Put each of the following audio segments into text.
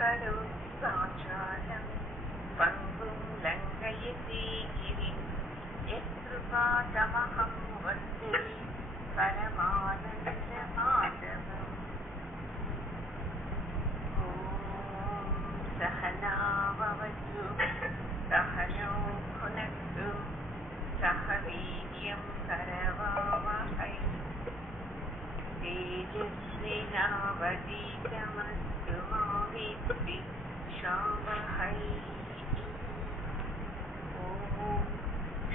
करोत्साचालं पङ्गुं लङ्घयति गिरिं यत्कृपातमहं वन्दे परमानन्दमाधवम्। ॐ सहना भवतु सहनौ भुनक्तु सह वीर्यं करवावहै तेजस्विनावधीतमस्तु मा विद्विषावहै। ॐ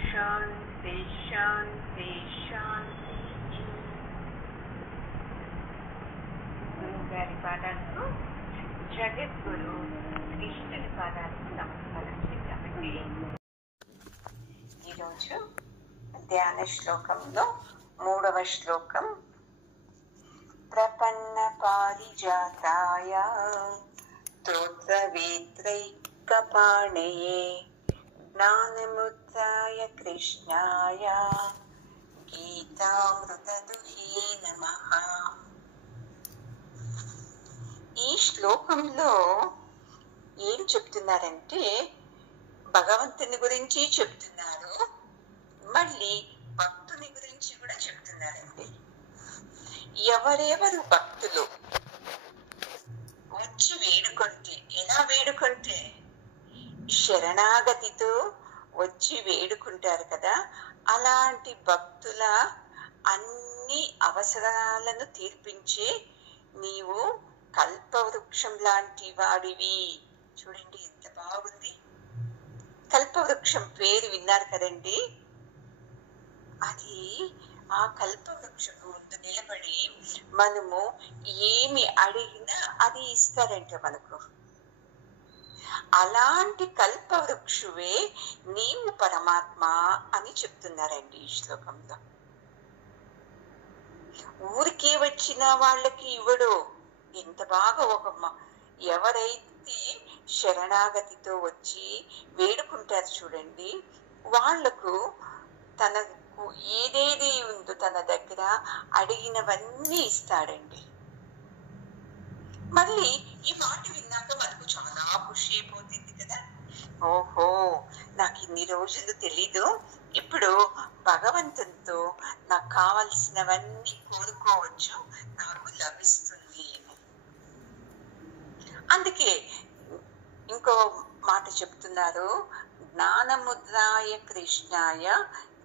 शान्ति शान्ति शान्ति। గురువుగారి పాదాలకు, జగద్గురు కృష్ణుని పాదాలకు నమస్కారం చేద్దామండి. ఈరోజు ధ్యాన శ్లోకంలో 3వ శ్లోకం, ప్రపన్న పారిజాతాయ స్తోత్రవేత్రైకపాణయే జ్ఞానముద్రాయ కృష్ణాయ గీతామృతదుహే నమః. ఈ శ్లోకంలో ఏం చెప్తున్నారంటే భగవంతుని గురించి చెప్తున్నారు, మళ్ళీ భక్తుని గురించి కూడా చెప్తున్నారండి. ఎవరెవరు భక్తులు వచ్చి వేడుకుంటే, ఎలా వేడుకుంటే శరణాగతితో వచ్చి వేడుకుంటారు కదా, అలాంటి భక్తుల అన్ని అవసరాలను తీర్పించే నీవు కల్పవృక్షం లాంటి వాడివి. చూడండి ఎంత బాగుంది. కల్పవృక్షం పేరు విన్నారు కదండి. అది ఆ కల్పవృక్షం ముందు నిలబడి మనము ఏమి అడిగినా అది ఇస్తారంట మనకు. అలాంటి కల్పవృక్షువే నీవు పరమాత్మ అని చెప్తున్నారండి ఈ శ్లోకంలో. ఊరికే వచ్చిన వాళ్ళకి ఇవ్వడు. ఎంత బాగా ఎవరైతే శరణాగతితో వచ్చి వేడుకుంటారు చూడండి, వాళ్లకు తనకు ఏదేది ఉందో తన దగ్గర అడిగినవన్నీ ఇస్తాడండి. మళ్ళీ ఈ మాట విన్నాక మనకు చాలా ఖుషి అయిపోతుంది కదా. ఓహో, నాకు ఇన్ని రోజులు తెలీదు, ఇప్పుడు భగవంతునితో నాకు కావలసినవన్నీ కోరుకోవచ్చు, నాకు లభిస్తుంది. అందుకే ఇంకో మాట చెప్తున్నారు, జ్ఞానముద్రాయ కృష్ణాయ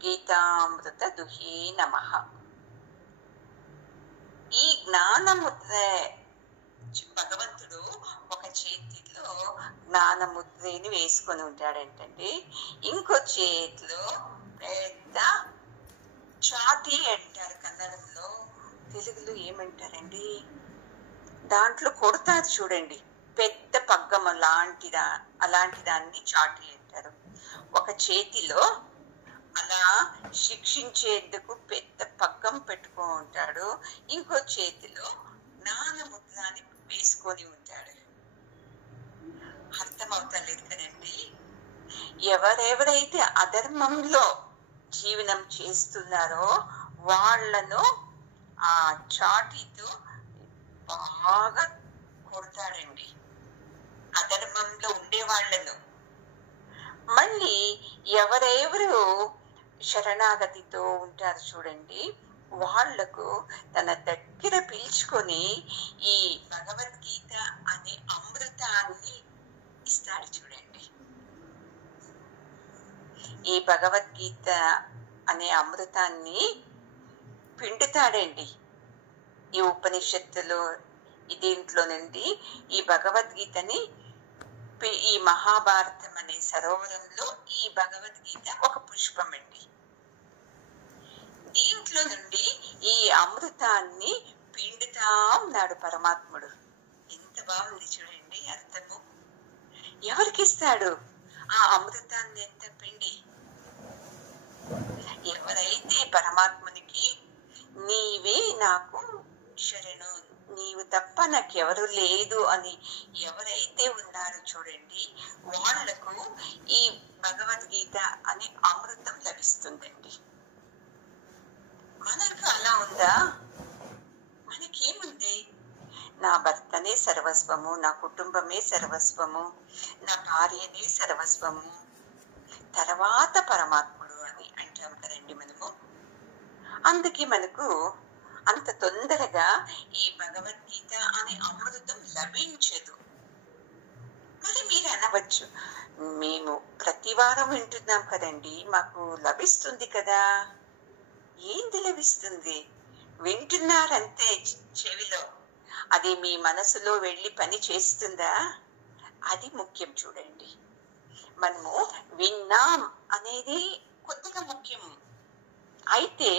గీతామృత దుహే నమః. ఈ జ్ఞానముద్ర భగవంతుడు ఒక చేతిలో జ్ఞానముద్రని వేసుకొని ఉంటాడంటండి, ఇంకో చేతిలో పెద్ద చాటి అంటారు కన్నడంలో, తెలుగులో ఏమంటారండి, దాంట్లో కొడతారు చూడండి, పెద్ద పగ్గమ అలాంటి దాన్ని చాటి అంటారు. ఒక చేతిలో అలా శిక్షించేందుకు పెద్ద పగ్గం పెట్టుకో ఉంటాడు, ఇంకో చేతిలో జ్ఞానముద్రాన్ని వేసుకొని ఉంటాడు. అర్థమవుతలేదు కదండి. ఎవరెవరైతే అధర్మంలో జీవనం చేస్తున్నారో వాళ్లను ఆ చాటితో బాగా కొడతాడండి, అధర్మంలో ఉండే వాళ్ళను. మళ్ళీ ఎవరెవరు శరణాగతితో ఉంటారు చూడండి, వాళ్లకు తన దగ్గర పిలుచుకొని ఈ భగవద్గీత అనే అమృతాన్ని ఇస్తాడు చూడండి. ఈ భగవద్గీత అనే అమృతాన్ని పిండుతాడండి. ఈ ఉపనిషత్తులో దీంట్లో నుండి ఈ భగవద్గీతని, ఈ మహాభారతం అనే సరోవరంలో ఈ భగవద్గీత ఒక పుష్పం అండి. దీంట్లో నుండి ఈ అమృతాన్ని పిండుతా ఉన్నాడు పరమాత్ముడు. ఎంత బాగుంది చూడండి అర్థము. ఎవరికి ఇస్తాడు ఆ అమృతాన్ని? ఎంత పిండి ఎవరైతే పరమాత్మునికి నీవే నాకు శరణు, నీవు తప్ప నాకెవరు లేదు అని ఎవరైతే ఉన్నారో చూడండి, వాళ్లకు ఈ భగవద్గీత అనే అమృతం లభిస్తుందండి. మనకు అలా ఉందా? మనకేముంది? నా భర్తనే సర్వస్వము, నా కుటుంబమే సర్వస్వము, నా భార్యనే సర్వస్వము, తర్వాత పరమాత్ముడు అని అంటాం కదండి మనము. అందుకే మనకు అంత తొందరగా ఈ భగవద్గీత అనే అమృతం లభించదు. మరి మీరు అనవచ్చు, మేము ప్రతి వారం వింటున్నాం కదండి, మాకు లభిస్తుంది కదా. ఏంది లభిస్తుంది? వింటున్నారంతే చెవిలో, అది మీ మనసులో వెళ్ళి పని చేస్తుందా? అది ముఖ్యం. చూడండి, మనము విన్నాం అనేది కొద్దిగా ముఖ్యం. అయితే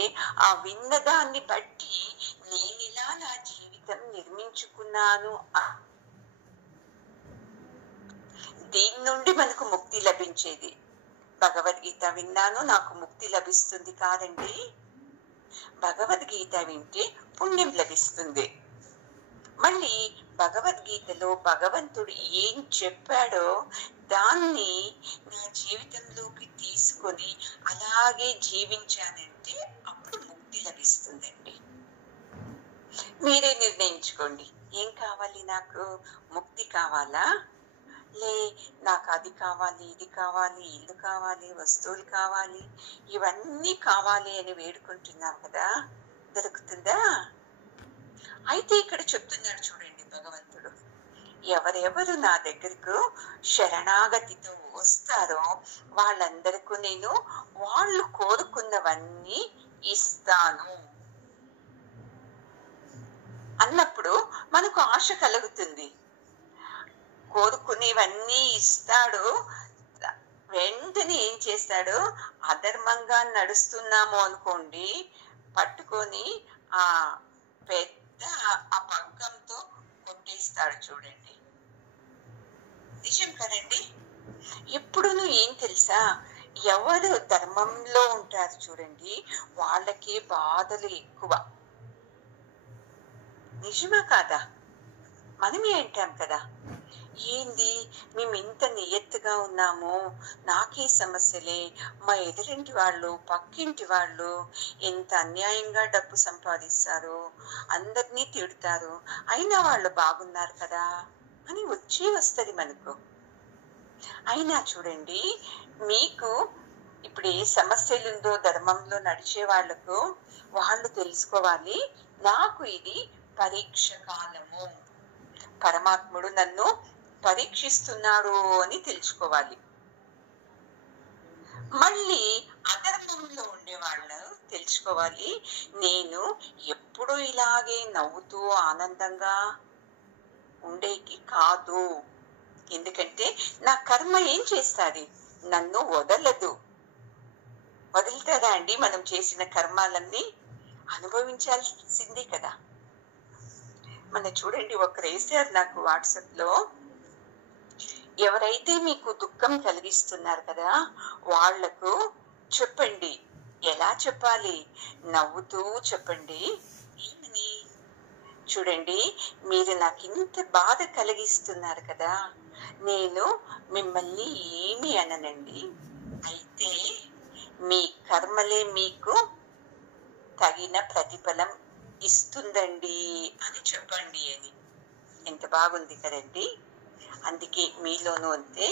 ఆ విన్నదాన్ని బట్టి నేను ఇలా నా జీవితం నిర్మించుకున్నాను, దీని నుండి మనకు ముక్తి లభించేది. భగవద్గీత విన్నాను నాకు ముక్తి లభిస్తుంది కాదండి. భగవద్గీత వింటే పుణ్యం లభిస్తుంది. మళ్ళీ భగవద్గీతలో భగవంతుడు ఏం చెప్పాడో దాన్ని నా జీవితంలోకి తీసుకొని అలాగే జీవించానంటే అప్పుడు ముక్తి లభిస్తుందండి. మీరే నిర్ణయించుకోండి, ఏం కావాలి నాకు? ముక్తి కావాలా, లే నాకు అది కావాలి, ఇది కావాలి, ఇల్లు కావాలి, వస్తువులు కావాలి, ఇవన్నీ కావాలి అని వేడుకుంటున్నాం కదా, దొరుకుతుందా? అయితే ఇక్కడ చెప్తున్నాడు చూడండి భగవంతుడు, ఎవరెవరు నా దగ్గరకు శరణాగతితో వస్తారో వాళ్ళందరికీ నేను వాళ్ళు కోరుకున్నవన్నీ ఇస్తాను అన్నప్పుడు మనకు ఆశ కలుగుతుంది. కోరుకునేవన్నీ ఇస్తాడు. వెంటనే ఏం చేస్తాడు? అధర్మంగా నడుస్తున్నాము అనుకోండి, పట్టుకొని ఆ పెద్ద ఆ పగ్గంతో కొట్టేస్తాడు. చూడండి, నిజం కదండి. ఎప్పుడును ఏం తెలుసా, ఎవరు ధర్మంలో ఉంటారు చూడండి వాళ్ళకి బాధలు ఎక్కువ. నిజమా కాదా? మనమే అంటాం కదా, ఏంది మేము ఇంత నియత్తుగా ఉన్నాము, నాకే సమస్యలే, మా ఎదురింటి వాళ్ళు పక్కింటి వాళ్ళు ఎంత అన్యాయంగా డబ్బు సంపాదిస్తారు, అందరినీ తిడతారు, అయినా వాళ్ళు బాగున్నారు కదా అని వస్తుంది మనకు. అయినా చూడండి, మీకు ఇప్పుడు ఏ సమస్యలు ఉందో ధర్మంలో నడిచే వాళ్లకు వాళ్ళు తెలుసుకోవాలి, నాకు ఇది పరీక్ష కాలము, పరమాత్ముడు నన్ను పరీక్షిస్తున్నాడు అని తెలుసుకోవాలి. మళ్ళీ అధర్మంలో ఉండే వాళ్ళు తెలుసుకోవాలి, నేను ఎప్పుడు ఇలాగే నవ్వుతూ ఆనందంగా ఉండేకి కాదు. ఎందుకంటే నా కర్మ ఏం చేస్తుంది, నన్ను వదలదు. వదులుతుందా అండి? మనం చేసిన కర్మాలన్నీ అనుభవించాల్సిందే కదా. చూడండి, ఒకరు వేసారు నాకు వాట్సాప్ లో, ఎవరైతే మీకు దుఃఖం కలిగిస్తున్నారు కదా వాళ్లకు చెప్పండి. ఎలా చెప్పాలి? నవ్వుతూ చెప్పండి. ఏమని? చూడండి, మీరు నాకు ఇంత బాధ కలిగిస్తున్నారు కదా, నేను మిమ్మల్ని ఏమి అననండి, అయితే మీ కర్మలే మీకు తగిన ప్రతిఫలం ఇస్తుందండి అని చెప్పండి అని. ఎంత బాగుంది కదండి. అందుకే మీలోనూ అంతే,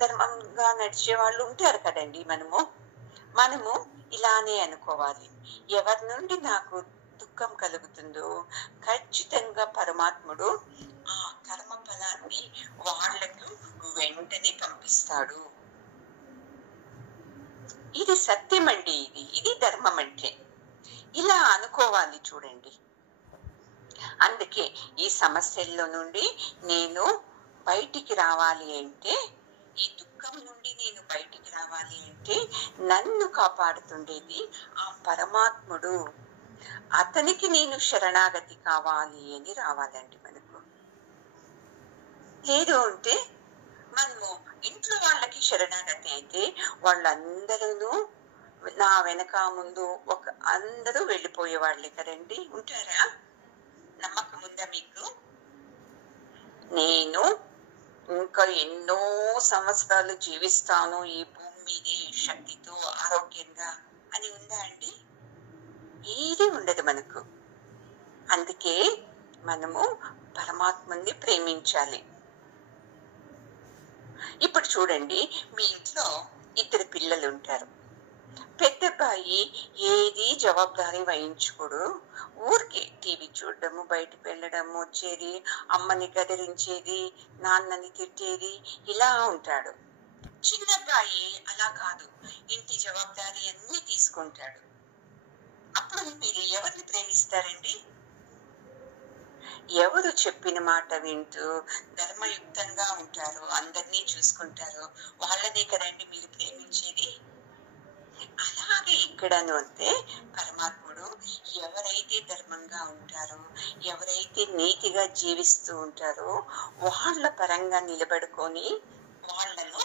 ధర్మంగా నడిచే వాళ్ళు ఉంటారు కదండి, మనము ఇలానే అనుకోవాలి, ఎవరి నుండి నాకు దుఃఖం కలుగుతుందో ఖచ్చితంగా పరమాత్ముడు ఆ కర్మ ఫలాన్ని వాళ్లకు వెంటనే పంపిస్తాడు. ఇది సత్యం అండి, ఇది ధర్మం అంటే ఇలా అనుకోవాలి. చూడండి, అందుకే ఈ సమస్యల్లో నుండి నేను బయటికి రావాలి అంటే, ఈ దుఃఖం నుండి నేను బయటికి రావాలి అంటే నన్ను కాపాడుతుండేది ఆ పరమాత్ముడు, అతనికి నేను శరణాగతి కావాలి అని రావాలండి మనకు. లేదు అంటే మనము ఇంట్లో వాళ్ళకి శరణాగతి అయితే వాళ్ళందరూ నా వెనక ముందు అందరూ వెళ్ళిపోయేవాళ్ళే కదండి. ఉంటారా? నమ్మకం ఉందా మీకు? నేను ఇంకా ఎన్నో సంవత్సరాలు జీవిస్తాను ఈ భూమి మీదే శక్తితో ఆరోగ్యంగా అని ఉందా అండి? ఏది ఉండదు మనకు. అందుకే మనము పరమాత్మని ప్రేమించాలి. ఇప్పుడు చూడండి, మీ ఇంట్లో ఇద్దరు పిల్లలు ఉంటారు. పెద్దబ్బాయి ఏది జవాబుదారీ వహించుకోడు. ఊరికే టీవీ చూడడము, బయటకు వెళ్ళడము, వచ్చేది, అమ్మని గదిరించేది, నాన్నని తిట్టేది, ఇలా ఉంటాడు. చిన్నబ్బాయి అలా కాదు, ఇంటి జవాబుదారీ అన్ని తీసుకుంటాడు. అప్పుడు మీరు ఎవరిని ప్రేమిస్తారండి? ఎవరు చెప్పిన మాట వింటూ ధర్మయుక్తంగా ఉంటారో, అందరినీ చూసుకుంటారో వాళ్ళనే కదండి మీరు ప్రేమించేది. అలాగే ఇక్కడను అంతే, పరమాత్ముడు ఎవరైతే ధర్మంగా ఉంటారో, ఎవరైతే నీతిగా జీవిస్తూ ఉంటారో వాళ్ళ పరంగా నిలబడుకొని వాళ్ళను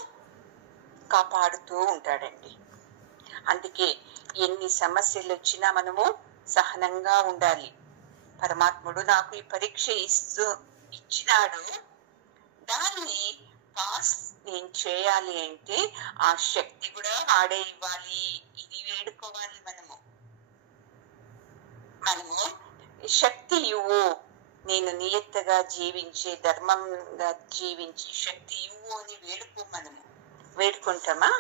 కాపాడుతూ ఉంటాడండి. అందుకే ఎన్ని సమస్యలు వచ్చినా మనము సహనంగా ఉండాలి. పరమాత్ముడు నాకు ఈ పరీక్ష ఇచ్చినాడు, దాన్ని పాస్ నేను చేయాలి అంటే ఆ శక్తి కూడా వాడే ఇవ్వాలి. ఇది వేడుకోవాలి. మనము శక్తి ఇవ్వు, నేను నియత్తగా జీవించే, ధర్మంగా జీవించే శక్తి ఇవ్వు అని వేడుకుంటామా?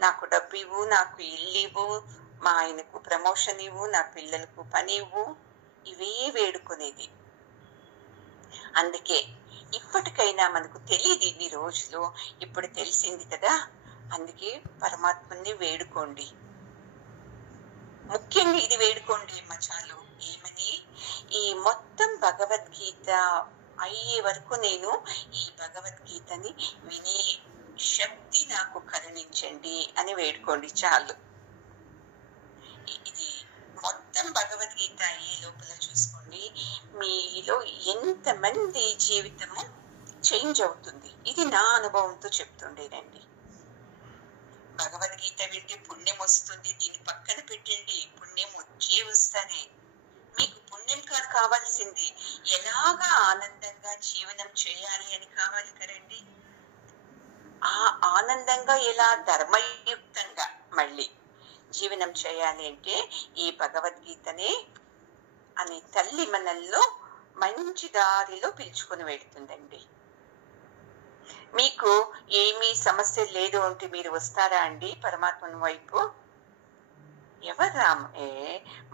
నాకు డబ్బు ఇవ్వు, నాకు ఇల్లు ఇవ్వు, మా ఆయనకు ప్రమోషన్ ఇవ్వు, నా పిల్లలకు పని ఇవ్వు, ఇవే వేడుకునేది. అందుకే ఇప్పటికైనా మనకు తెలియదు ఇన్ని రోజులు, ఇప్పుడు తెలిసింది కదా. అందుకే పరమాత్మని వేడుకోండి. ముఖ్యంగా ఇది వేడుకోండి చాలు. ఏమని? ఈ మొత్తం భగవద్గీత అయ్యే వరకు నేను ఈ భగవద్గీతని వినే శక్తి నాకు కరుణించండి అని వేడుకోండి చాలు. ఇది మొత్తం భగవద్గీత అయ్యే లోపల చూసుకోండి, మీలో ఎంతమంది జీవితము చేంజ్ అవుతుంది. ఇది నా అనుభవంతో చెప్తుండేనండి. భగవద్గీత వింటే పుణ్యం వస్తుంది, దీన్ని పక్కన పెట్టండి, పుణ్యం వస్తుంది. మీకు పుణ్యం కాదు కావాల్సింది, ఎలాగా ఆనందంగా జీవనం చేయాలి అని కావాలి కదండి. ఆ ఆనందంగా ఎలా ధర్మయుక్తంగా మళ్ళీ జీవనం చేయాలి అంటే ఈ భగవద్గీతనే అనే తల్లి మనల్లో మంచి దారిలో పిలుచుకొని వెళుతుందండి. మీకు ఏమీ సమస్య లేదు అంటే మీరు వస్తారా అండి పరమాత్మని వైపు? ఎవరా?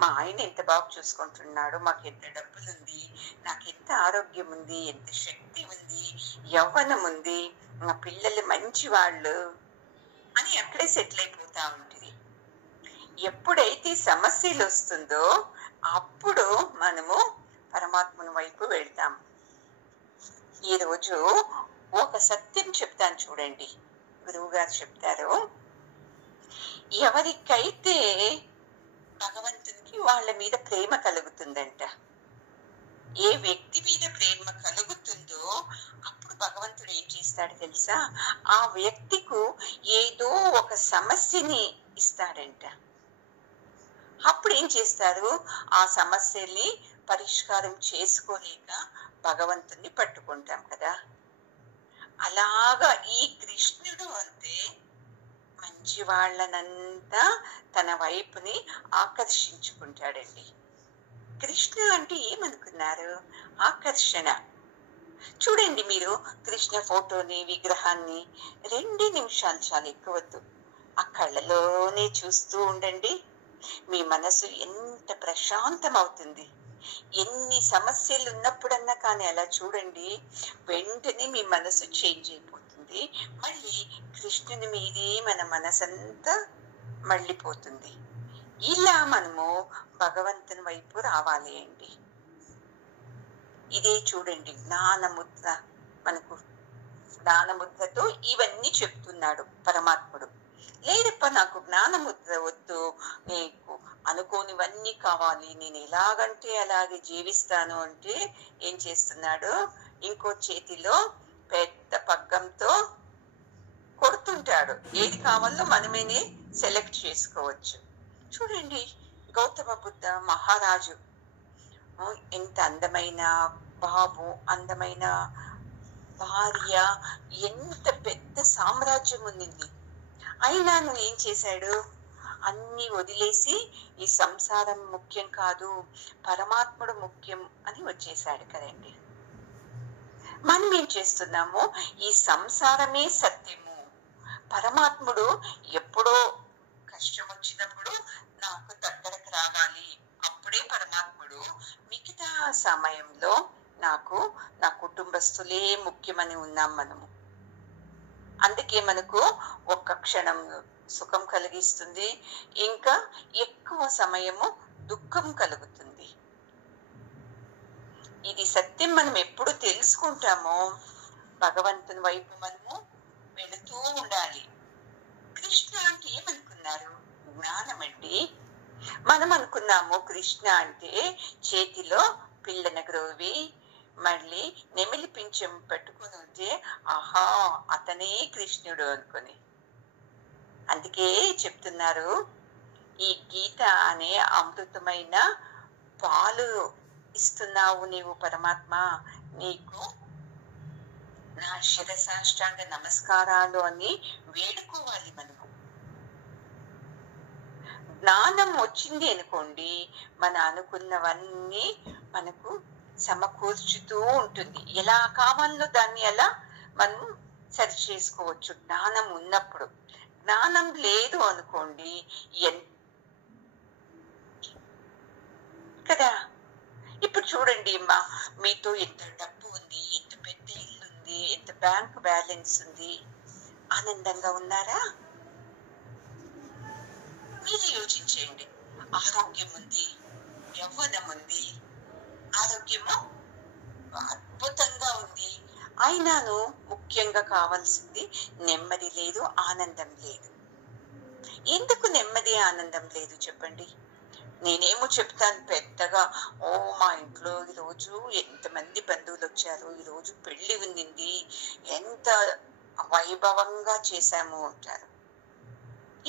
మా ఆయన ఎంత బాగా చూసుకుంటున్నాడు, మాకు ఎంత డబ్బులుంది, నాకు ఎంత ఆరోగ్యం ఉంది, ఎంత శక్తి ఉంది, యవ్వనం ఉంది, మా పిల్లలు మంచి వాళ్ళు అని అక్కడే సెటిల్ అయిపోతా ఉంటుంది. ఎప్పుడైతే సమస్యలు వస్తుందో అప్పుడు మనము పరమాత్మని వైపు వెళ్తాం. ఈరోజు ఒక సత్యం చెప్తాను చూడండి. గురువు గారు చెప్తారు, ఎవరికైతే భగవంతునికి వాళ్ళ మీద ప్రేమ కలుగుతుందంట, ఏ వ్యక్తి మీద ప్రేమ కలుగుతుందో అప్పుడు భగవంతుడు ఏం చేస్తాడు తెలుసా? ఆ వ్యక్తికు ఏదో ఒక సమస్యని ఇస్తాడంట. అప్పుడు ఏం చేస్తారు? ఆ సమస్యల్ని పరిష్కారం చేసుకోలేక భగవంతుని పట్టుకుంటాం కదా. అలాగా ఈ కృష్ణుడు అంతే మంచి వాళ్ళనంతా తన వైపుని ఆకర్షించుకుంటాడండి. కృష్ణ అంటే ఏమనుకున్నారు? ఆకర్షణ. చూడండి, మీరు కృష్ణ ఫోటోని, విగ్రహాన్ని 2 నిమిషాలు చాలా ఎక్కువద్దు, ఆ కళ్ళలోనే చూస్తూ ఉండండి. మీ మనసు ఎంత ప్రశాంతం అవుతుంది. ఎన్ని సమస్యలు ఉన్నప్పుడన్నా కానీ అలా చూడండి, వెంటనే మీ మనసు చేంజ్ అయిపోతుంది. మళ్ళీ కృష్ణుని మీదే మన మనసంతా మళ్ళీపోతుంది. ఇలా మనము భగవంతుని వైపు రావాలి అండి. ఇదే చూడండి, జ్ఞానముద్ర. మనకు జ్ఞానముద్రతో ఇవన్నీ చెప్తున్నాడు పరమాత్ముడు. లేదప్ప నాకు జ్ఞానముద్ర వద్దు, నీకు అనుకోనివన్నీ కావాలి, నేను ఎలాగంటే అలాగే జీవిస్తాను అంటే ఏం చేస్తున్నాడు? ఇంకో చేతిలో పెద్ద పగ్గంతో కొడుతుంటాడు. ఏది కావాలో మనమేనే సెలెక్ట్ చేసుకోవచ్చు. చూడండి, గౌతమ బుద్ధ మహారాజు ఎంత అందమైన బాబు, అందమైన భార్య, ఎంత పెద్ద సామ్రాజ్యం ఉంది. అయినా నువ్వు ఏం చేశాడు? అన్ని వదిలేసి ఈ సంసారం ముఖ్యం కాదు, పరమాత్ముడు ముఖ్యం అని వచ్చేసాడు కదండి. మనం ఏం చేస్తున్నాము, ఈ సంసారమే సత్యము, పరమాత్ముడు ఎప్పుడో కష్టం వచ్చినప్పుడు నాకు దగ్గరకు రావాలి, అప్పుడే పరమాత్ముడు, మిగతా సమయంలో నాకు నా కుటుంబస్తులే ముఖ్యమని ఉన్నాం మనము. అందుకే మనకు ఒక్క క్షణం సుఖం కలిగిస్తుంది, ఇంకా ఎక్కువ సమయము దుఃఖం కలుగుతుంది. ఇది సత్యం మనం ఎప్పుడు తెలుసుకుంటామో భగవంతుని వైపు మనము వెళుతూ ఉండాలి. కృష్ణ అంటే ఏమనుకున్నారు, జ్ఞానం అండి. మనం అనుకున్నాము కృష్ణ అంటే చేతిలో పిల్లన గ్రోవి మళ్ళీ నెమిలి పింఛం పెట్టుకుని ఉంటే ఆహా అతనే కృష్ణుడు అనుకుని. అందుకే చెప్తున్నారు, ఈ గీత అనే అమృతమైన పాలు ఇస్తున్నావు నీవు పరమాత్మ, నీకు నా శిరసాష్టాంగ నమస్కారాలు అని వేడుకోవాలి మనము. జ్ఞానం వచ్చింది అనుకోండి, మన అనుకున్నవన్నీ మనకు సమకూర్చుతూ ఉంటుంది. ఎలా కావాలో దాన్ని అలా మనం సరి చేసుకోవచ్చు జ్ఞానం ఉన్నప్పుడు. జ్ఞానం లేదు అనుకోండి కదా. ఇప్పుడు చూడండి అమ్మా, మీతో ఎంత డబ్బు ఉంది, ఎంత పెద్ద ఇల్లు ఉంది, ఎంత బ్యాంక్ బ్యాలెన్స్ ఉంది, ఆనందంగా ఉన్నారా? మీరు యోచించండి. ఆరోగ్యం ఉంది, యవ్వనం ఉంది, ఆరోగ్యము అద్భుతంగా ఉంది, అయినాను ముఖ్యంగా కావాల్సింది నెమ్మది లేదు, ఆనందం లేదు. ఎందుకు నెమ్మది ఆనందం లేదు చెప్పండి? నేనేమో చెప్తాను పెద్దగా, ఓ మా ఇంట్లో ఈరోజు ఎంతమంది బంధువులు వచ్చారు, ఈరోజు పెళ్లి ఉంది, ఎంత వైభవంగా చేశాము అంటారు.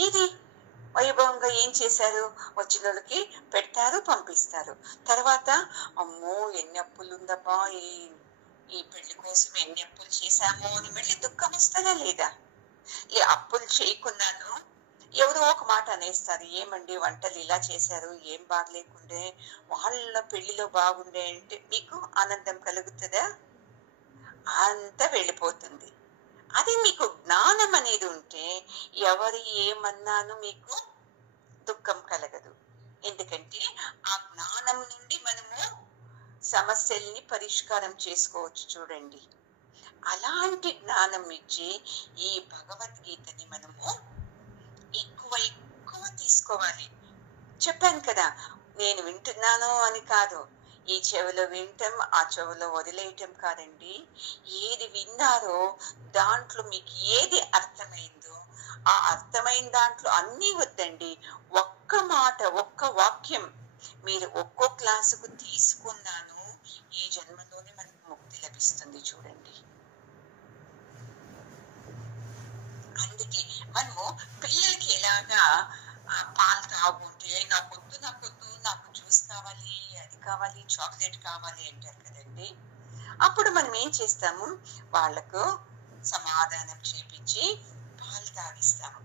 ఇది వైభవంగా ఏం చేశారు, వచ్చిన వాళ్ళకి పెడతారు, పంపిస్తారు. తర్వాత అమ్మో ఎన్ని అప్పులు ఉందబ్బా, ఈ పెళ్లి కోసం ఎన్ని అప్పులు చేశామో అని మళ్ళీ దుఃఖం వస్తుందా లేదా? అప్పులు చేయకున్నాను ఎవరో ఒక మాట అనేస్తారు, ఏమండి వంటలు ఇలా చేశారు, ఏం బాగలేకుండే, వాళ్ళ పెళ్లిలో బాగుండే అంటే మీకు ఆనందం కలుగుతుందా? అంతా వెళ్ళిపోతుంది. అది మీకు జ్ఞానం అనేది ఉంటే ఎవరు ఏమన్నాను మీకు దుఃఖం కలగదు. ఎందుకంటే ఆ జ్ఞానం నుండి మనము సమస్యల్ని పరిష్కారం చేసుకోవచ్చు. చూడండి, అలాంటి జ్ఞానం ఇచ్చి ఈ భగవద్గీతని మనము ఎక్కువ ఎక్కువ తీసుకోవాలి. చెప్పాను కదా, నేను వింటున్నాను అని కాదు, ఈ చెవిలో వినటం ఆ చెవిలో వదిలేయటం కాదండి. ఏది విన్నారో దాంట్లో మీకు ఏది అర్థమైందో ఆ అర్థమైన దాంట్లో అన్నీ వద్దండి, ఒక్క మాట ఒక్క వాక్యం మీరు ఒక్కో క్లాసుకు తీసుకున్నాను, ఈ జన్మలోనే మనకు ముక్తి లభిస్తుంది. చూడండి, అందుకే మనము పిల్లలకి ఎలాగా పాలు తాగుంటే నాకొద్దు నాకొద్దు, నాకు జ్యూస్ కావాలి, అది కావాలి, చాక్లెట్ కావాలి అంటారు కదండి. అప్పుడు మనం ఏం చేస్తాము, వాళ్లకు సమాధానం చేపించి పాలు తాగిస్తాము.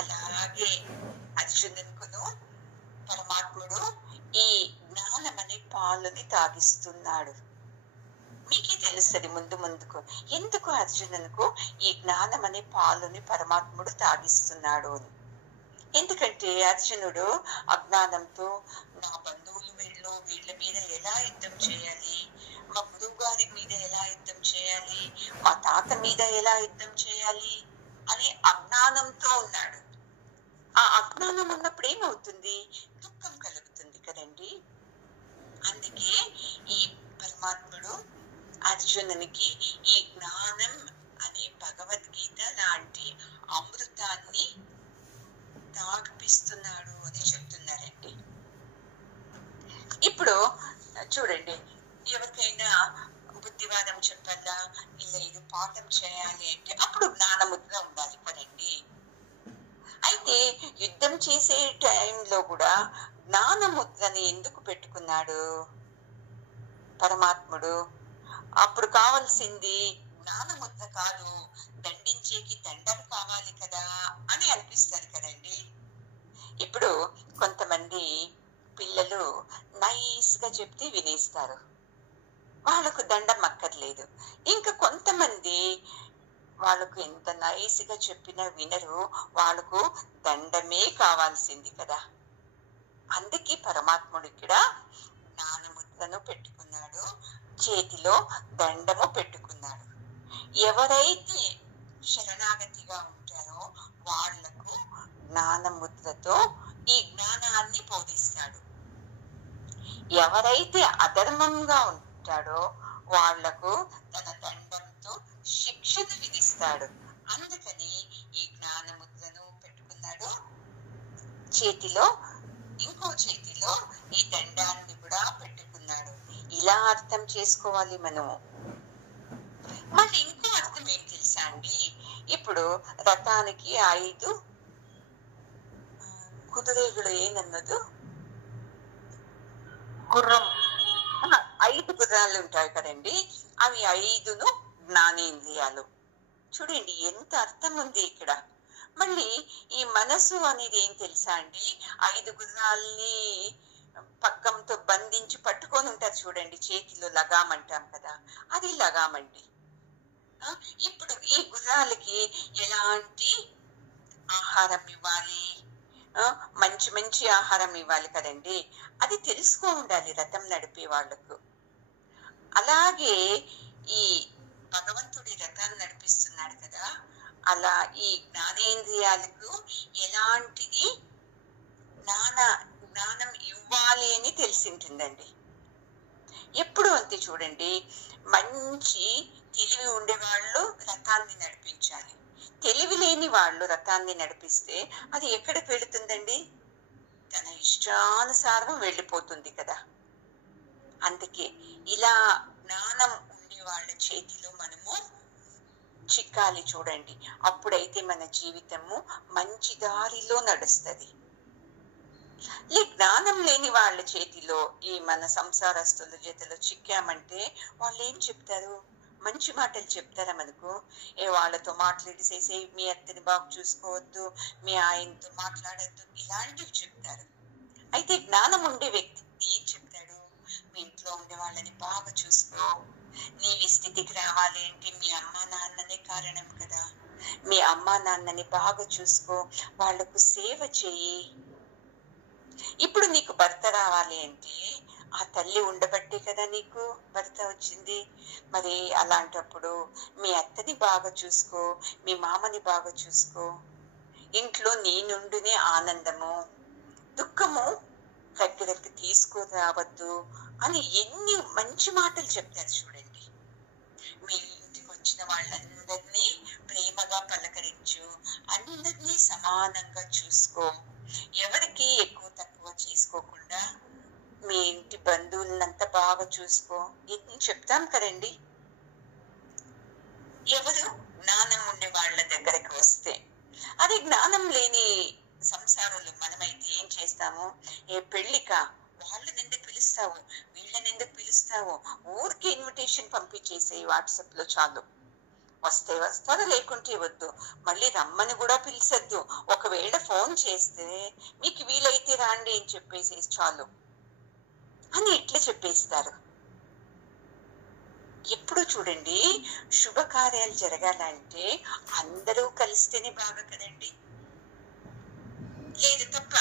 అలాగే అర్జునునికును పరమాత్ముడు ఈ జ్ఞానం అనే పాలుని తాగిస్తున్నాడు. మీకే తెలుస్తుంది ముందు ముందుకు ఎందుకు అర్జునునికు ఈ జ్ఞానం అనే పాలుని పరమాత్ముడు తాగిస్తున్నాడు అని. ఎందుకంటే అర్జునుడు అజ్ఞానంతో నా బంధువులు వీళ్ళ మీద ఎలా యుద్ధం చేయాలి, మా గురువు గారి మీద ఎలా యుద్ధం చేయాలి, మా తాత మీద ఎలా యుద్ధం చేయాలి అనే అజ్ఞానంతో ఉన్నాడు. ఆ అజ్ఞానం ఉన్నప్పుడు ఏమవుతుంది, దుఃఖం కలుగుతుంది కదండి. అందుకే ఈ పరమాత్ముడు అర్జునునికి ఈ జ్ఞానం అనే భగవద్గీత లాంటి అమృతాన్ని తాగిపిస్తున్నాడు అని చెప్తున్నారండి. ఇప్పుడు చూడండి, ఎవరికైనా బుద్ధివాదం చెప్పాలా, ఇలా ఇది పాఠం చేయాలి అంటే అప్పుడు జ్ఞానముద్ర ఉండాలి కదండి. అయితే యుద్ధం చేసే టైంలో కూడా జ్ఞానముద్రని ఎందుకు పెట్టుకున్నాడు పరమాత్ముడు? అప్పుడు కావాల్సింది జ్ఞానముద్ర కాదు, దండించేకి దండం కావాలి కదా అని అనిపిస్తారు కదండి. ఇప్పుడు కొంతమంది పిల్లలు నైస్గా చెప్తే వినేస్తారు, వాళ్ళకు దండం అక్కర్లేదు. ఇంకా కొంతమంది వాళ్ళకు ఎంత నైస్గా చెప్పినా వినరు, వాళ్ళకు దండమే కావాల్సింది కదా. అందుకే పరమాత్ముడు ఇక్కడ జ్ఞానముద్రను పెట్టుకున్నాడు, చేతిలో దండము పెట్టుకున్నాడు. ఎవరైతే శరణాగతిగా ఉంటారో వాళ్లకు జ్ఞానముద్రతో ఈ జ్ఞానాన్ని బోధిస్తాడు. ఎవరైతే అధర్మంగా ఉంటాడో వాళ్లకు తన దండంతో శిక్షను విధిస్తాడు. అందుకని ఈ జ్ఞానముద్రను పెట్టుకున్నాడు చేతిలో, ఇంకో చేతిలో ఈ దండాన్ని కూడా పెట్టుకున్నాడు. ఇలా అర్థం చేసుకోవాలి మనము. మళ్ళీ ఇంకో అర్థం ఏం తెలుసా అండి, ఇప్పుడు రథానికి 5 కుదురేగులు ఏనన్నదు గుర్రం, 5 గుర్రాలు ఉంటాయి కదండి, అవి 5ను జ్ఞానేంద్రియాలు. చూడండి ఎంత అర్థం ఉంది ఇక్కడ. మళ్ళీ ఈ మనసు అనేది ఏం తెలుసా అండి, 5 గుర్రాల్ని పక్కంతో బంధించి పట్టుకొని ఉంటారు చూడండి, చేతిలో లగామంటాం కదా, అది లగామండి. ఇప్పుడు ఈ గుర్రాలకి ఎలాంటి ఆహారం ఇవ్వాలి, మంచి మంచి ఆహారం ఇవ్వాలి కదండి, అది తెలుసుకో ఉండాలి రథం నడిపే వాళ్లకు. అలాగే ఈ భగవంతుడి రథాన్ని నడిపిస్తున్నాడు కదా, అలా ఈ జ్ఞానేంద్రియాలకు ఎలాంటిది జ్ఞానం ఇవ్వాలి అని తెలిసింటుందండి. ఎప్పుడు అంతే చూడండి, మంచి తెలివి ఉండేవాళ్ళు రథాన్ని నడిపించాలి, తెలివి లేని వాళ్ళు రథాన్ని నడిపిస్తే అది ఎక్కడికి వెళుతుందండి, తన ఇష్టానుసారం వెళ్ళిపోతుంది కదా. అందుకే ఇలా జ్ఞానం ఉండే వాళ్ళ చేతిలో మనము చిక్కాలి చూడండి, అప్పుడైతే మన జీవితము మంచి దారిలో నడుస్తుంది. జ్ఞానం లేని వాళ్ళ చేతిలో ఈ మన సంసారస్తుల చేతిలో చిక్కామంటే వాళ్ళు ఏం చెప్తారు, మంచి మాటలు చెప్తారా మనకు, వాళ్ళతో మాట్లాడేసేసి మీ అత్తని బాగా చూసుకోవద్దు, మీ ఆయనతో మాట్లాడద్దు, ఇలాంటివి చెప్తారు. అయితే జ్ఞానం ఉండే వ్యక్తి ఏం చెప్తాడు, మీ ఇంట్లో ఉండే వాళ్ళని బాగా చూసుకో, నీవి స్థితికి రావాలి అంటే మీ అమ్మా నాన్ననే కారణం కదా, మీ అమ్మా నాన్నని బాగా చూసుకో, వాళ్లకు సేవ చెయ్యి. ఇప్పుడు నీకు భర్త రావాలి అంటే ఆ తల్లి ఉండబట్టే కదా నీకు భర్త వచ్చింది. మరి అలాంటప్పుడు మీ అత్తని బాగా చూసుకో, మీ మామని బాగా చూసుకో, ఇంట్లో నీ నుండినే ఆనందము దుఃఖము దగ్గరకు తీసుకురావద్దు అని ఎన్ని మంచి మాటలు చెప్తారు చూడండి. మీ ఇంటికి వచ్చిన వాళ్ళందరినీ ప్రేమగా పలకరించు, అందరినీ సమానంగా చూసుకో, ఎవరికి ఎక్కువ తక్కువ చేసుకోకుండా మీ ఇంటి బంధువులంతా బాగా చూసుకో, ఇది చెప్తాం కదండి. ఎవరు జ్ఞానం ఉండే వాళ్ళ దగ్గరకు వస్తే, అదే జ్ఞానం లేని సంసారంలో మనమైతే ఏం చేస్తాము, ఏ పెళ్లికా వాళ్ళని ఎందుకు పిలుస్తావు, వీళ్ళని ఎందుకు పిలుస్తావు, ఊరికి ఇన్విటేషన్ పంపించేసే వాట్సాప్ లో చాలు, వస్తే వస్తారో లేకుంటే వద్దు, మళ్ళీ రమ్మని కూడా పిలిచద్దు, ఒకవేళ ఫోన్ చేస్తే మీకు వీలైతే రాండి అని చెప్పేసి చాలు అని ఇట్లా చెప్పేస్తారు. ఎప్పుడు చూడండి శుభకార్యాలు జరగాలంటే అందరూ కలిస్తేనే బాగా కదండి, లేదు తప్ప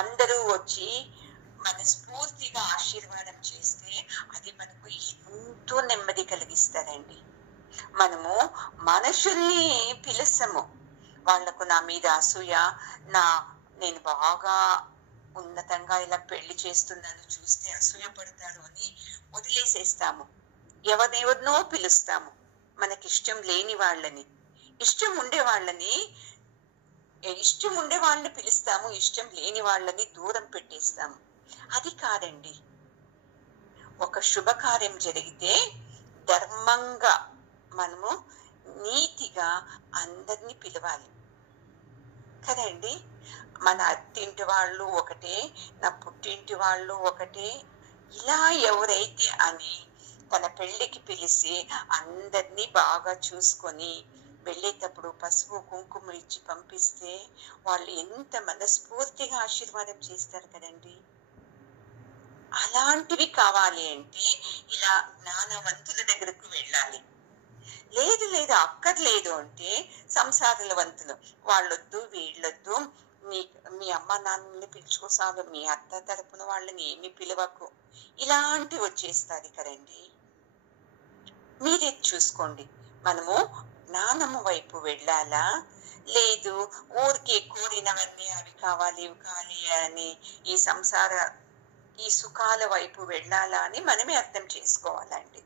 అందరూ వచ్చి మనస్ఫూర్తిగా ఆశీర్వాదం చేస్తే అది మనకు ఎంతో నెమ్మది కలిగిస్తారండి. మనము మనుషుల్ని పిలుస్తాము, వాళ్లకు నా మీద అసూయ, నేను బాగా ఉన్నతంగా ఇలా పెళ్లి చేస్తున్నాను చూస్తే అసూయ పడతారు అని వదిలేసేస్తాము. ఎవరినో పిలుస్తాము, మనకి ఇష్టం లేని వాళ్ళని, ఇష్టం ఉండే వాళ్ళని పిలుస్తాము, ఇష్టం లేని వాళ్ళని దూరం పెట్టేస్తాము. అది కాదండి. ఒక శుభకార్యం జరిగితే ధర్మంగా మనము నీతిగా అందరినీ పిలవాలి కదండి. మన అత్తింటి వాళ్ళు ఒకటే, నా పుట్టింటి వాళ్ళు ఒకటే, ఇలా ఎవరైతే అని తన పెళ్లికి పిలిచి అందరినీ బాగా చూసుకొని వెళ్ళేటప్పుడు పసుపు కుంకుమ ఇచ్చి పంపిస్తే వాళ్ళు ఎంత మనస్ఫూర్తిగా ఆశీర్వాదం చేస్తారు కదండి. అలాంటివి కావాలి అంటే ఇలా జ్ఞానవంతుల దగ్గరకు వెళ్ళాలి. లేదు లేదు అక్కర్లేదు అంటే సంసారుల వంతులు, వాళ్ళొద్దు వీళ్ళొద్దు, మీ మీ అమ్మ నాన్నని పిలుచుకోసాలు, మీ అత్త తరపున వాళ్ళని ఏమి పిలవకు, ఇలాంటివి వచ్చేస్తుంది కదండి. మీరే చూసుకోండి, మనము జ్ఞానము వైపు వెళ్ళాలా, లేదు ఊరికే కోరినవన్నీ అవి కావాలి ఇవి కావాలి అని ఈ సంసార ఈ సుఖాల వైపు వెళ్ళాలా అని మనమే అర్థం చేసుకోవాలండి.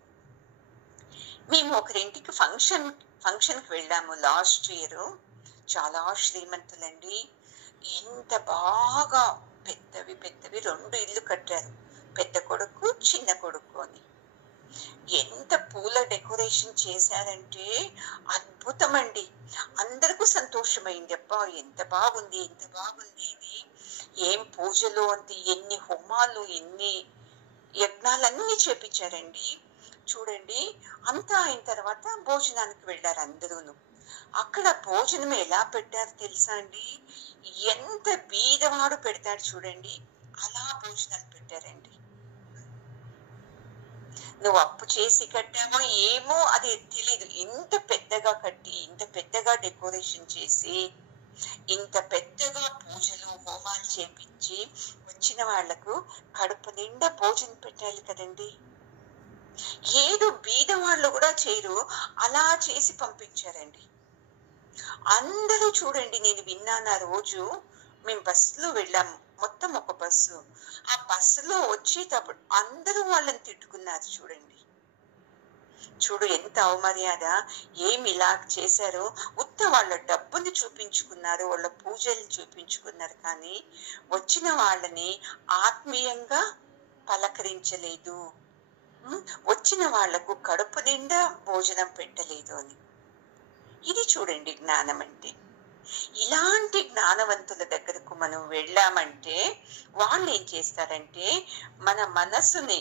మేము ఒకరింటికి ఫంక్షన్కి వెళ్ళాము లాస్ట్ ఇయర్. చాలా శ్రీమంతులండి, ఎంత బాగా పెద్దవి పెద్దవి 2 ఇల్లు కట్టారు, పెద్ద కొడుకు చిన్న కొడుకు అని. ఎంత పూల డెకరేషన్ చేశారంటే అద్భుతం అండి. అందరికీ సంతోషమైంది, అబ్బా ఎంత బాగుంది ఎంత బాగుంది ఇది. ఏం పూజలు అంత, ఎన్ని హోమాలు ఎన్ని యజ్ఞాలన్నీ చేపించారండి. చూడండి, అంతా అయిన తర్వాత భోజనానికి వెళ్ళారు అందరూను. అక్కడ భోజనం ఎలా పెట్టారు తెలుసా అండి, ఎంత బీదవాడు పెడతాడు చూడండి, అలా భోజనాలు పెట్టారండి. నువ్వు అప్పు చేసి కట్టామో ఏమో అది తెలీదు, ఇంత పెద్దగా కట్టి ఇంత పెద్దగా డెకరేషన్ చేసి ఇంత పెద్దగా పూజలు హోమాలు చేపించి వచ్చిన వాళ్లకు కడుపు నిండా భోజనం పెట్టాలి కదండి. ఏదో బీద వాళ్ళు కూడా చేయరు, అలా చేసి పంపించారండి. అందరూ చూడండి, నేను విన్నాను ఆ రోజు మేము బస్సులో వెళ్ళాము, మొత్తం ఒక బస్సు. ఆ బస్సులో వచ్చేటప్పుడు అందరూ వాళ్ళని తిట్టుకున్నారు చూడండి. చూడు ఎంత అవమర్యాద, ఏమి ఇలా చేశారు. ఉత్త వాళ్ళ డబ్బుని చూపించుకున్నారు, వాళ్ళ పూజల్ని చూపించుకున్నారు, కానీ వచ్చిన వాళ్ళని ఆత్మీయంగా పలకరించలేదు, వచ్చిన వాళ్లకు కడుపు నిండా భోజనం పెట్టలేదు అని. ఇది చూడండి జ్ఞానం అంటే. ఇలాంటి జ్ఞానవంతుల దగ్గరకు మనం వెళ్ళామంటే వాళ్ళు ఏం చేస్తారంటే మన మనస్సుని,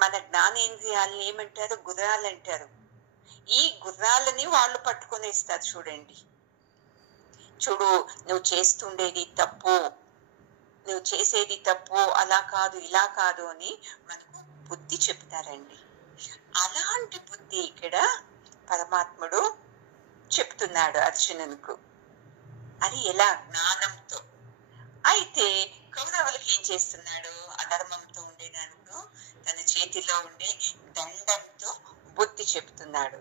మన జ్ఞానేంద్రియాలని ఏమంటారు, గుర్రాలు అంటారు. ఈ గుర్రాలని వాళ్ళు పట్టుకొనేస్తారు చూడండి. చూడు నువ్వు చేస్తుండేది తప్పు, నువ్వు చేసేది తప్పు, అలా కాదు ఇలా కాదు అని మనకు బుద్ధి చెప్తారండి. అలాంటి బుద్ధి ఇక్కడ పరమాత్ముడు చెప్తున్నాడు అర్జునునికి. అది ఎలా, జ్ఞానంతో. అయితే కౌరవులకి ఏం చేస్తున్నాడు, అధర్మంతో ఉండేదానికి తన చేతిలో ఉండే దండంతో బుద్ధి చెప్తున్నాడు.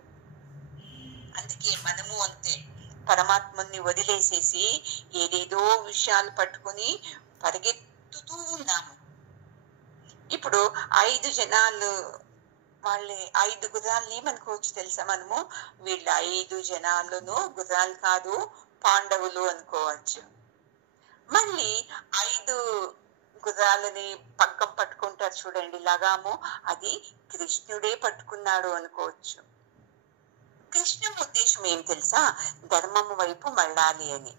అందుకే మనము అంతే, పరమాత్మని వదిలేసేసి ఏదేదో విషయాలు పట్టుకొని పరిగెత్తుతూ ఉన్నాము. ఇప్పుడు 5 జనాలు వాళ్ళే 5 గుర్రాలని ఏమనుకోవచ్చు తెలుసా మనము, వీళ్ళ 5 జనాలను గుర్రాలు కాదు పాండవులు అనుకోవచ్చు. మళ్ళీ 5 గుర్రాలని పక్కం పట్టుకుంటారు చూడండి లగాము, అది కృష్ణుడే పట్టుకున్నాడు అనుకోవచ్చు. కృష్ణుని ఉద్దేశం ఏం తెలుసా, ధర్మము వైపు మళ్ళాలి అని.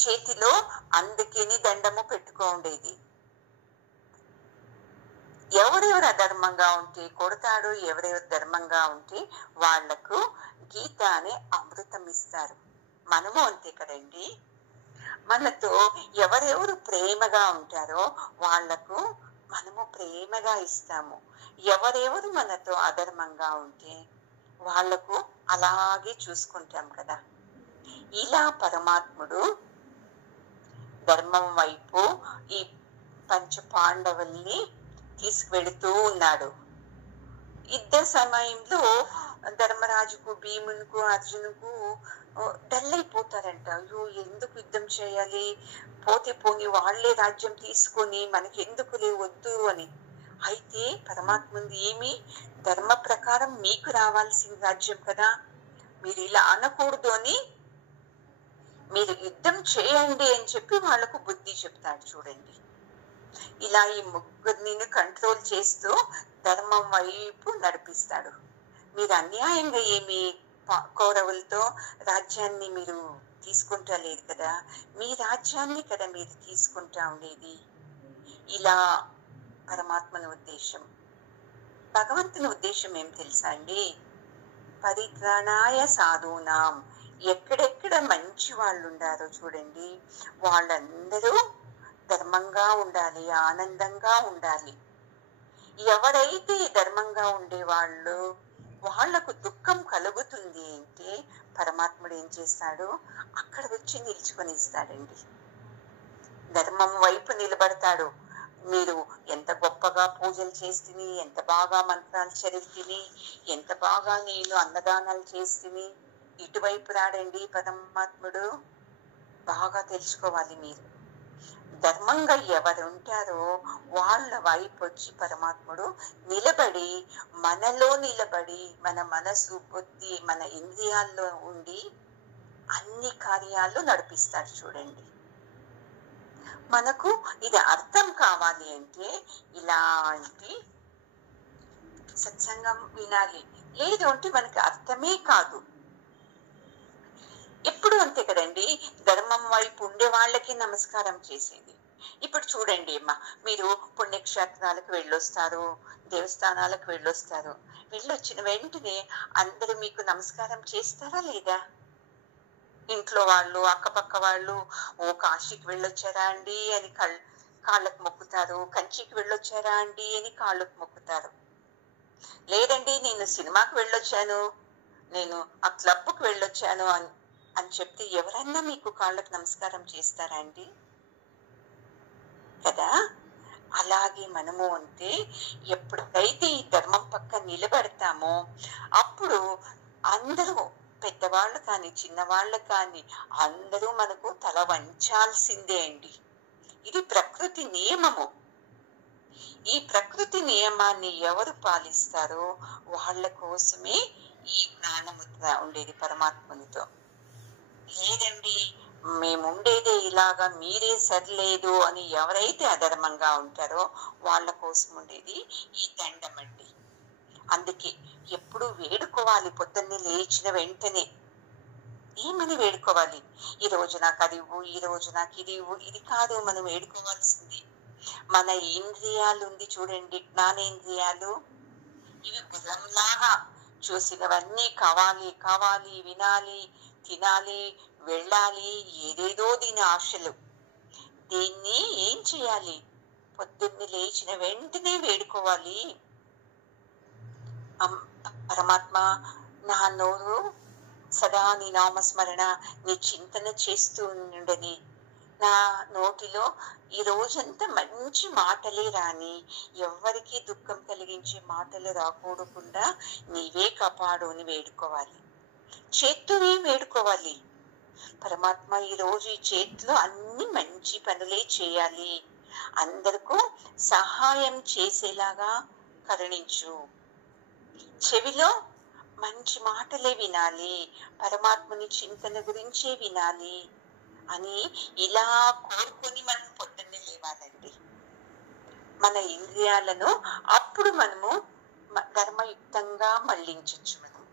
చేతిలో అందుకని దండము పెట్టుకోండేది. ఎవరెవరు అధర్మంగా ఉంటే కొడతాడు, ఎవరెవరు ధర్మంగా ఉంటే వాళ్లకు గీత అనే అమృతం ఇస్తారు. మనము అంతే కదండి, మనతో ఎవరెవరు ప్రేమగా ఉంటారో వాళ్లకు మనము ప్రేమగా ఇస్తాము. ఎవరెవరు మనతో అధర్మంగా ఉంటే వాళ్లకు అలాగే చూసుకుంటాం కదా. ఇలా పరమాత్ముడు ధర్మం వైపు ఈ 5 పాండవుల్ని తీసుకువెళుతూ ఉన్నాడు. యుద్ధ సమయంలో ధర్మరాజుకు, భీమునికి, అర్జునుకు డల్ అయిపోతారంట. అయ్యో ఎందుకు యుద్ధం చేయాలి, పోతే పోని వాళ్లే రాజ్యం తీసుకొని మనకెందుకులే వద్దు అని. అయితే పరమాత్ముంది ఏమి, ధర్మ ప్రకారం మీకు రావాల్సిన రాజ్యం కదా, మీరు ఇలా అనకూడదు అని మీరు యుద్ధం చేయండి అని చెప్పి వాళ్లకు బుద్ధి చెప్తాడు చూడండి. ఇలా ఈ ముగ్గురిని కంట్రోల్ చేస్తూ ధర్మం వైపు నడిపిస్తాడు. మీరు అన్యాయంగా ఏమి కౌరవులతో రాజ్యాన్ని మీరు తీసుకుంటా లేదు కదా, మీ రాజ్యాన్ని కదా మీరు తీసుకుంటా ఉండేది. ఇలా పరమాత్మని ఉద్దేశం. భగవంతుని ఉద్దేశం ఏం తెలుసా అండి, పరిత్రాణాయ సాధూనాం. ఎక్కడెక్కడ మంచి వాళ్ళు ఉండారో చూడండి, వాళ్ళందరూ ధర్మంగా ఉండాలి, ఆనందంగా ఉండాలి. ఎవరైతే ధర్మంగా ఉండేవాళ్ళు వాళ్లకు దుఃఖం కలుగుతుంది అంటే పరమాత్ముడు ఏం చేస్తాడు, అక్కడ వచ్చి నిలుచుకొని ఇస్తాడండి. ధర్మం వైపు నిలబడతాడు. మీరు ఎంత గొప్పగా పూజలు చేస్తుని, ఎంత బాగా మంత్రాలు చదివితిని, ఎంత బాగా నేను అన్నదానాలు చేస్తుని, ఇటువైపు రాడండి పరమాత్ముడు. బాగా తెలుసుకోవాలి మీరు. ధర్మంగా ఎవరు ఉంటారో వాళ్ళ వైపు వచ్చి పరమాత్ముడు నిలబడి, మనలో నిలబడి, మన మనసు, బుద్ధి, మన ఇంద్రియాల్లో ఉండి అన్ని కార్యాలు నడిపిస్తాడు చూడండి. మనకు ఇది అర్థం కావాలి అంటే ఇలాంటి సత్సంగం వినాలి. లేదు అంటే మనకి అర్థమే కాదు. ఎప్పుడు అంతే కదండి, ధర్మం వైపు ఉండే వాళ్ళకి నమస్కారం చేసేది. ఇప్పుడు చూడండి అమ్మా, మీరు పుణ్యక్షేత్రాలకు వెళ్ళొస్తారు, దేవస్థానాలకు వెళ్ళొస్తారు. వెళ్ళొచ్చిన వెంటనే అందరూ మీకు నమస్కారం చేస్తారా లేదా? ఇంట్లో వాళ్ళు, అక్కపక్క వాళ్ళు, ఓ కాశీకి వెళ్ళొచ్చారా అండి అని కాళ్ళకు మొక్కుతారు, కంచికి వెళ్ళొచ్చారా అండి అని కాళ్ళకు మొక్కుతారు. లేదండి నేను సినిమాకి వెళ్ళొచ్చాను, నేను ఆ క్లబ్కి వెళ్ళొచ్చాను అని చెప్తే ఎవరన్నా మీకు కాళ్ళకు నమస్కారం చేస్తారా అండి? కదా. అలాగే మనము అంతే, ఎప్పుడైతే ఈ ధర్మం పక్క నిలబడతామో అప్పుడు అందరూ, పెద్దవాళ్ళు కానీ చిన్నవాళ్ళు కానీ అందరూ మనకు తల వంచాల్సిందే అండి. ఇది ప్రకృతి నియమము. ఈ ప్రకృతి నియమాన్ని ఎవరు పాలిస్తారో వాళ్ళ కోసమే ఈ జ్ఞానముద్ర ఉండేది పరమాత్మునితో. లేదండి మేము ఉండేదే ఇలాగా, మీరే సరిలేదు అని ఎవరైతే అధర్మంగా ఉంటారో వాళ్ళ కోసం ఉండేది ఈ దండం అండి. అందుకే ఎప్పుడు వేడుకోవాలి, పొద్దున్నే లేచిన వెంటనే ఏమని వేడుకోవాలి, ఈ రోజు నాకు అది ఇవ్వు, ఈ రోజు నాకు ఇది ఇవ్వు, ఇది కాదు మనం వేడుకోవాల్సింది. మన ఇంద్రియాలు ఉంది చూడండి, జ్ఞానేంద్రియాలు, ఇవి గుర్రంలాగా చూసినవన్నీ కావాలి కావాలి, వినాలి, తినాలి, వెళ్ళాలి, ఏదేదో దీని ఆశలు. దీన్ని ఏం చేయాలి, పొద్దున్నే లేచిన వెంటనే వేడుకోవాలి. పరమాత్మ నా నోరు సదా నీ నామస్మరణ, నీ చింతన చేస్తూ ఉండని, నా నోటిలో ఈ రోజంతా మంచి మాటలే రాని, ఎవ్వరికీ దుఃఖం కలిగించే మాటలు రాకూడకుండా నీవే కాపాడు అని వేడుకోవాలి. చేత్తోనే వేడుకోవాలి. పరమాత్మ ఈరోజు ఈ చేతిలో అన్ని మంచి పనులే చేయాలి, అందరికీ సహాయం చేసేలాగా కరుణించు. చెవిలో మంచి మాటలే వినాలి, పరమాత్మని చింతన గురించే వినాలి అని ఇలా కోరుకొని మనం పొద్దున్నే లేవాలండి. మన ఇంద్రియాలను అప్పుడు మనము ధర్మయుక్తంగా మళ్ళించవచ్చు. మనం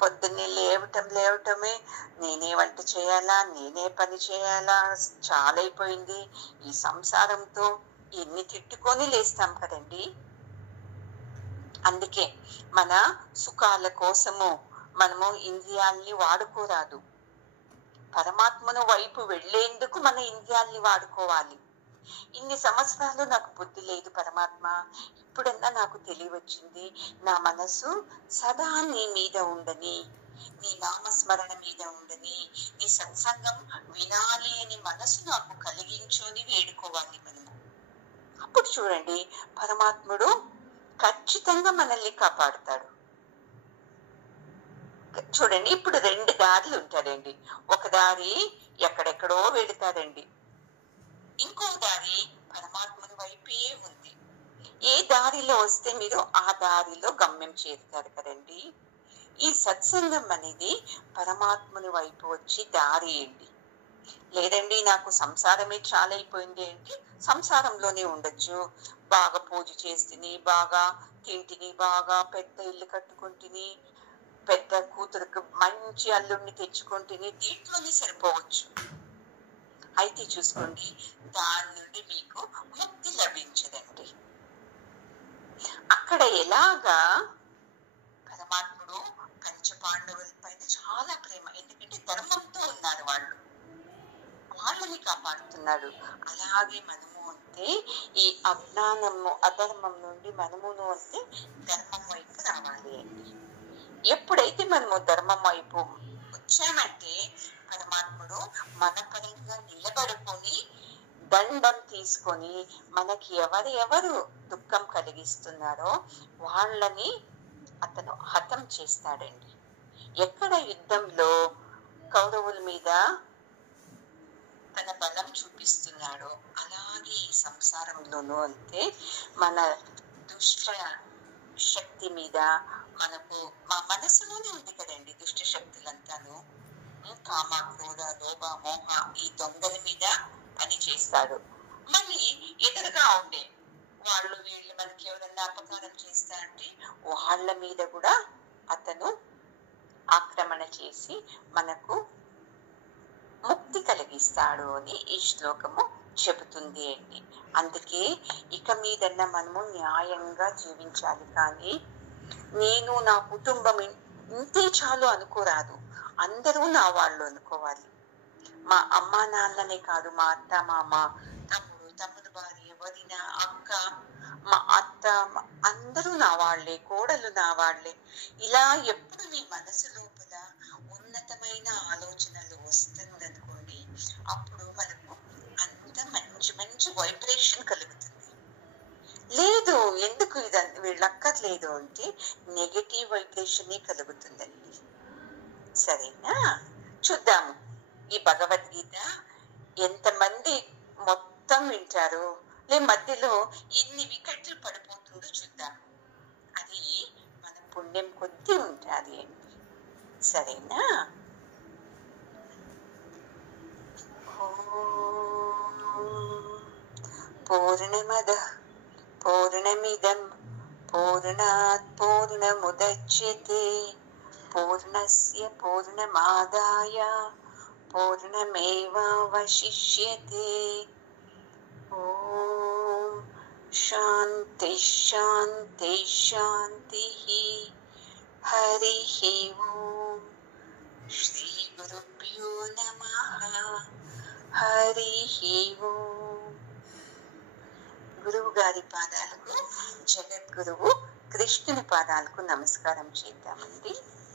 పొద్దున్నే లేవటమే నేనే వంట చేయాలా, నేనే పని చేయాలా, చాలా అయిపోయింది ఈ సంసారంతో, ఎన్ని తిట్టుకొని లేస్తాం కదండి. అందుకే మన సుఖాల కోసము మనము ఇంద్రియాల్ని వాడుకోరాదు. పరమాత్మను వైపు వెళ్లేందుకు మన ఇంద్రియాల్ని వాడుకోవాలి. ఇన్ని సంవత్సరాలు నాకు బుద్ధి లేదు పరమాత్మ, ఇప్పుడన్నా నాకు తెలియవచ్చింది, నా మనసు సదా నీ మీద ఉండని, నీ నామస్మరణ మీద ఉండని, నీ సత్సంగం వినాలి అని మనసు నాకు కలిగించు అని వేడుకోవాలి మనము. అప్పుడు చూడండి పరమాత్ముడు ఖచ్చితంగా మనల్ని కాపాడుతాడు. చూడండి ఇప్పుడు 2 దారులు ఉంటాడండి. ఒక దారి ఎక్కడెక్కడో వెళతాడండి, ఇంకో దారి పరమాత్మని వైపే ఉంది. ఏ దారిలో వస్తే మీరు ఆ దారిలో గమ్యం చేరుతారు కదండి. ఈ సత్సంగం అనేది పరమాత్మని వైపు వచ్చి దారి అండి. లేదండి నాకు సంసారమే చాలా అయిపోయింది అంటే సంసారంలోనే ఉండొచ్చు. బాగా పూజ చేస్తుని, బాగా తింటిని, బాగా పెద్ద ఇల్లు కట్టుకుంటుని, పెద్ద కూతురుకు మంచి అల్లుడిని తెచ్చుకుంటుని, దీంట్లోనే సరిపోవచ్చు. అయితే చూసుకోండి, దాని నుండి మీకు ముక్తి లభించదండి. అక్కడ ఎలాగా పరమాత్ముడు చాలా ప్రేమ. ఎందుకంటే ధర్మంతో ఉన్నారు వాళ్ళు, వాళ్ళని కాపాడుతున్నాడు. అలాగే మనము అంటే ఈ అజ్ఞానము అధర్మం నుండి మనమును అంటే ధర్మం వైపు రావాలి అండి. ఎప్పుడైతే మనము ధర్మం వైపు వచ్చామంటే పరమాత్ముడు మన పరంగా నిలబడుకొని దండం తీసుకొని మనకి ఎవరు దుఃఖం కలిగిస్తున్నారో వాళ్ళని అతను హతం చేస్తాడండి. ఎక్కడ యుద్ధంలో కౌరవుల మీద తన బలం చూపిస్తున్నాడో అలాగే ఈ సంసారంలోనూ అంతే మన దుష్ట శక్తి మీద మనకు మా మనసులోనే ఉంది కదండి దుష్ట శక్తులంతాను. కామ క్రోధ లోభ మోహ ఈ దొంగల మీద పని చేస్తాడు. మళ్ళీ ఎదురుగా ఉండే వాళ్ళు వీళ్ళు మనకి ఎవరన్నా అపకారం చేస్తా అంటే వాళ్ళ మీద కూడా అతను ఆక్రమణ చేసి మనకు ముక్తి కలిగిస్తాడు అని ఈ శ్లోకము చెబుతుంది అండి. అందుకే ఇక మీదన్న మనము న్యాయంగా జీవించాలి, కానీ నేను నా కుటుంబం ఇంతే చాలు అనుకోరాదు. అందరూ నా వాళ్ళు అనుకోవాలి. మా అమ్మ నాన్ననే కాదు, మా అత్త మామ, తమ్ముడు భార్య, వదిన, అక్క, మా అత్త అందరూ నా వాళ్లే, కోడలు నా వాళ్లే. ఇలా ఎప్పుడు మీ మనసు లోపల ఉన్నతమైన ఆలోచనలు వస్తుందనుకోండి, అప్పుడు మనకు అంత మంచి మంచి వైబ్రేషన్ కలుగుతుంది. లేదు ఎందుకు ఇది వీళ్ళక్కర్లేదు అంటే నెగటివ్ వైబ్రేషనే కలుగుతుందండి. సరేనా? చూద్దాము ఈ భగవద్గీత ఎంతమంది మొత్తం వింటారు, లే మధ్యలో ఎన్ని వికెట్లు పడిపోతుందో చూద్దాం. అది మన పుణ్యం కొద్దీ ఉంటుంది అండి. సరేనా? పూర్ణమద పూర్ణమిదం పూర్ణాత్ పూర్ణముదచ్యతే పూర్ణస్య పూర్ణమాదాయ పూర్ణమేవావశిష్యతే. ఓం శాంతి శాంతి శాంతి. హరి ఓం. శ్రీ గురుభ్యో నమః. హరి ఓం. గురువు గారి పాదాలకు, జగద్గురువు కృష్ణుని పాదాలకు నమస్కారం చేద్దామండి.